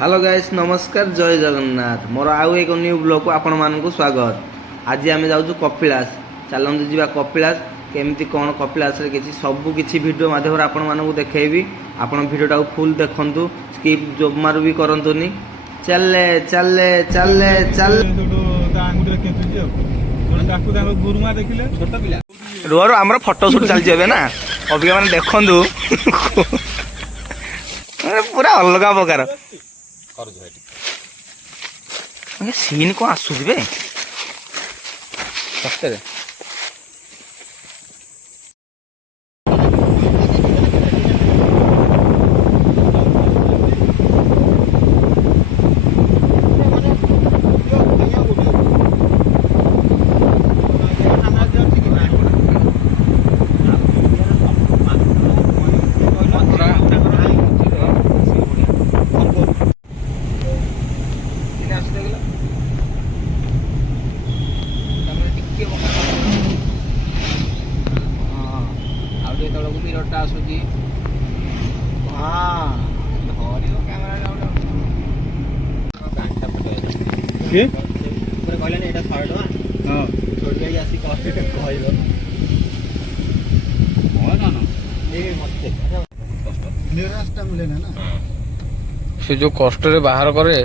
Hello guys नमस्कार जय जगन्नाथ मोर आउ एक न्यू ब्लॉग को आपण मानकु स्वागत। आज आम जाऊँ कपिलास चलते जी कपिलास केमती कौन कपिलास सबू किसी वीडियो माध्यम आपण मानकु देखैबी। आपण वीडियोटा फुल देखंतु स्किप जमार भी करंतुनी। चले चले चले चल रुह रो आमर फोटो शूट चलती ना अबिका मैंने देखु पूरा अलग प्रकार सीन कौन आसुच बे सତରେ आसुची हाँ से जो कष्ट बाहर करे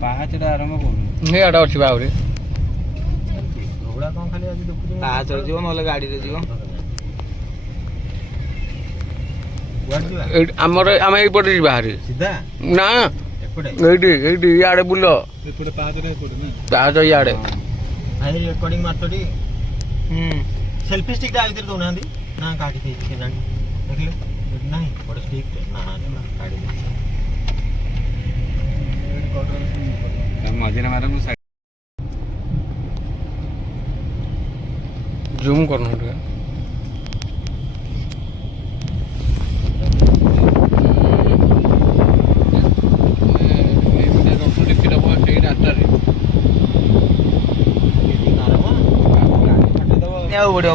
पाहाचटा आरंभ करू आटा अच्छी बाहरी पाहाच जीव ना गाड़ी रे जीव आमर आम एपटे बाहरी ना ये इे बुल पाहाच इे रेकर्डिंग मारती सेल्फी स्टिक दौना ना काटी देखिले ना बड़े स्टिक ना काटी मझे मार जूम करना पड़ो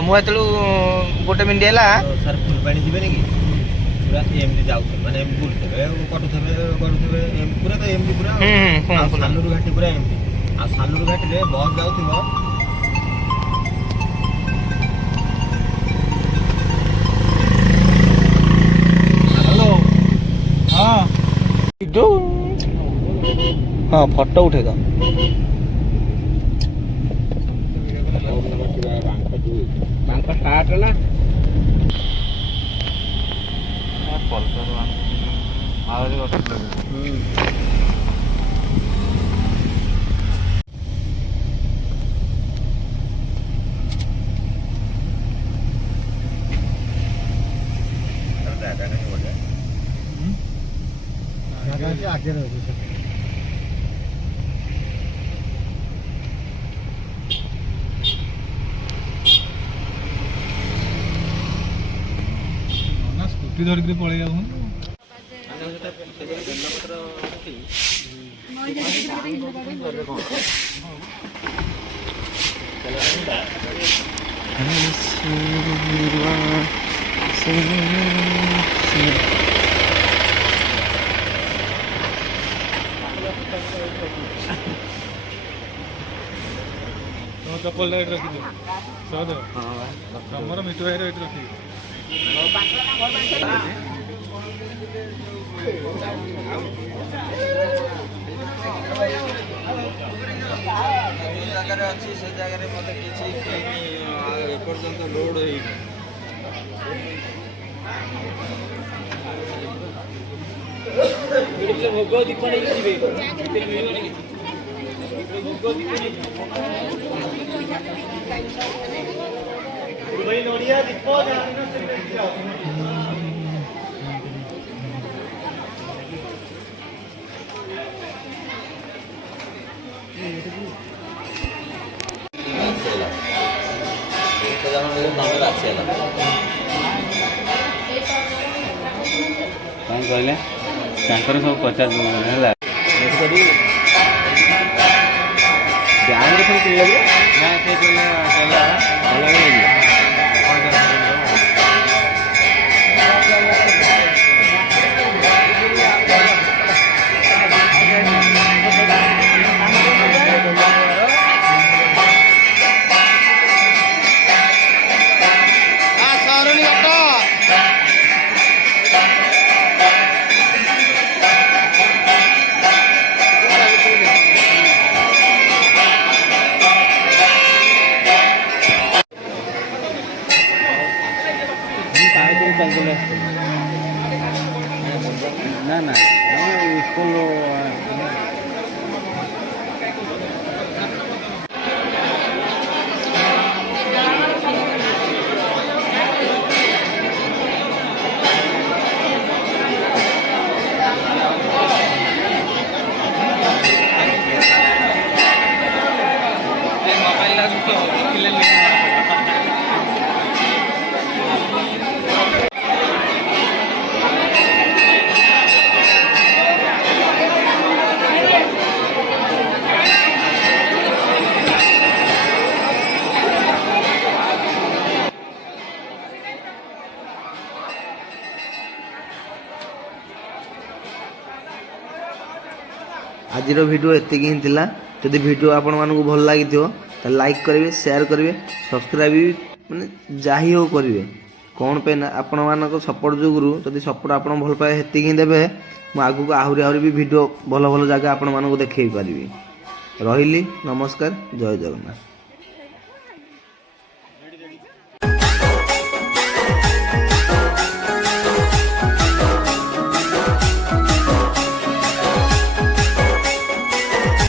मुझे गोटे मिनिट है सर फुलबाणी जी कि पूरा एमती जाऊ माने बुलते कटुथे पूरा तो एमती पूरा सालुर घाटी पूरा एमती आ सालुर घाटी रे बस जाउथिबो हेलो हां जो हाँ फोटो उठेगा बैंक स्टार्ट है ना आगे स्कूटी धरिक पड़े जाऊ चप्पल लाइट रखी तमर मिठू भाई रखी जगह अच्छी से जगह मत किसी पर्यंत लोड भोग दीप नड़िया दीप कहले सब 50 है ବ୍ୟାଙ୍କରେ ପୁଣି କିଣିଲେ କି? ନା ସେ କହିଲେ ଦେଲା ଭଲ ନେଇଯିବ। ନା ନା ସ୍କୁଲ ଆଜିର ଭିଡ଼ିଓ ଏତିକି ହିଁ ଥିଲା। ଯଦି ଭିଡ଼ିଓ ଆପଣମାନଙ୍କୁ ଭଲ ଲାଗିଥିବ ତାହେଲେ ଲାଇକ୍ କରିବେ, ସେୟାର କରିବେ, ସବସ୍କ୍ରାଇବ୍ ବି ମାନେ ଯାହି ହଉ କରିବେ। କ'ଣ ପାଇଁ ନା ଆପଣମାନଙ୍କ ସପୋର୍ଟ ଯୋଗୁରୁ ଯଦି ସପୋର୍ଟ ଆପଣ ଭଲ ପାଏ ସେତିକି ହିଁ ଦେବେ, ମୁଁ ଆଗକୁ ଆହୁରି ବି ଭିଡ଼ିଓ ଭଲ ଭଲ ଜାଗା ଆପଣମାନଙ୍କୁ ଦେଖେଇ ପାରିବି। ରହିଲି, ନମସ୍କାର, ଜୟ ଜଗନ୍ନାଥ।